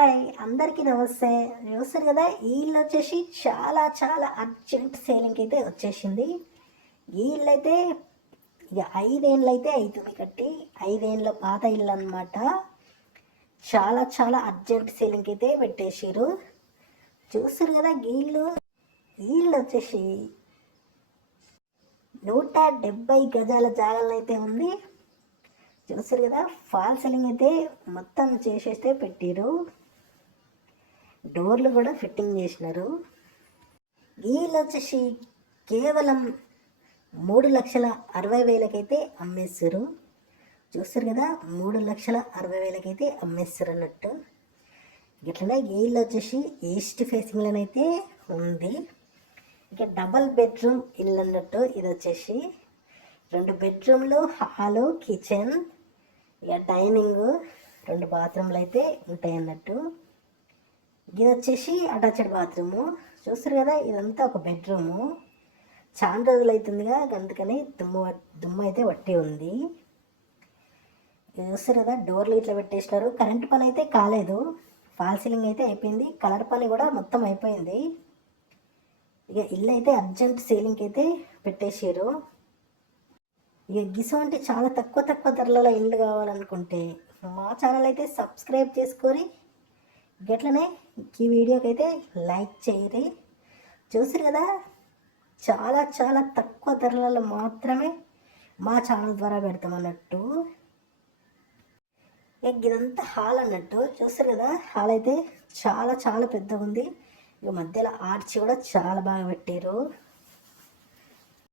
Hi అందరికీ నమస్తే. చూస్తారు కదా, ఈ ఇల్లు వచ్చేసి చాలా చాలా అర్జెంట్ సేలింగ్కి అయితే వచ్చేసింది. ఈ ఇల్లు అయితే ఇక 5 ఏళ్ళు అయితే అవుతుంది కట్టి, 5 ఏళ్ళ పాత ఇల్లు అనమాట. చాలా చాలా అర్జెంట్ సేలింగ్కి అయితే పెట్టేసారు. చూస్తారు కదా, ఈ ఇల్లు వచ్చేసి 170 గజాల జాగాలో అయితే ఉంది. చూస్తారు కదా, ఫాల్ సీలింగ్ అయితే మొత్తం చేసేస్తే పెట్టిరు. డోర్లు కూడా ఫిట్టింగ్ చేసినారు. వీళ్ళు వచ్చేసి కేవలం 3,60,000కైతే అమ్మేస్తారు. చూస్తారు కదా, 3,60,000కైతే అమ్మేస్తారు అన్నట్టు. ఇట్లనే వీళ్ళు వచ్చేసి ఈస్ట్ ఫేసింగ్లోనైతే ఉంది. ఇక డబల్ బెడ్రూమ్ ఇల్లు అన్నట్టు. ఇది వచ్చేసి 2 బెడ్రూమ్లు, హాలు, కిచెన్, ఇక డైనింగ్, 2 బాత్రూమ్లు అయితే ఉంటాయి అన్నట్టు. ఇది వచ్చేసి అటాచ్డ్ బాత్రూము. చూస్తారు కదా, ఇదంతా ఒక బెడ్రూము. చాలా రోజులు అవుతుందిగా, అందుకని దుమ్ము అయితే వట్టి ఉంది. ఇది చూస్తారు కదా, డోర్లు ఇట్లా పెట్టేసినారు. కరెంట్ పని అయితే కాలేదు, ఫాల్ సీలింగ్ అయితే అయిపోయింది. కలర్ పని కూడా మొత్తం అయిపోయింది. ఇక ఇల్లు అయితే అర్జెంట్ సీలింగ్కి అయితే పెట్టేసారు. ఇక గిసోంటి చాలా తక్కువ ధరలలో ఇల్లు కావాలనుకుంటే మా ఛానల్ అయితే సబ్స్క్రైబ్ చేసుకొని గట్లనే ఈ వీడియోకి అయితే లైక్ చేయరి. చూసారు కదా, చాలా చాలా తక్కువ ధరలలో మాత్రమే మా ఛానల్ ద్వారా పెడతామన్నట్టు. ఇదంతా హాల్ అన్నట్టు. చూసారు కదా, హాల్ అయితే చాలా చాలా పెద్దగా ఉంది. ఇక మధ్యలో ఆర్చి కూడా చాలా బాగా పెట్టారు.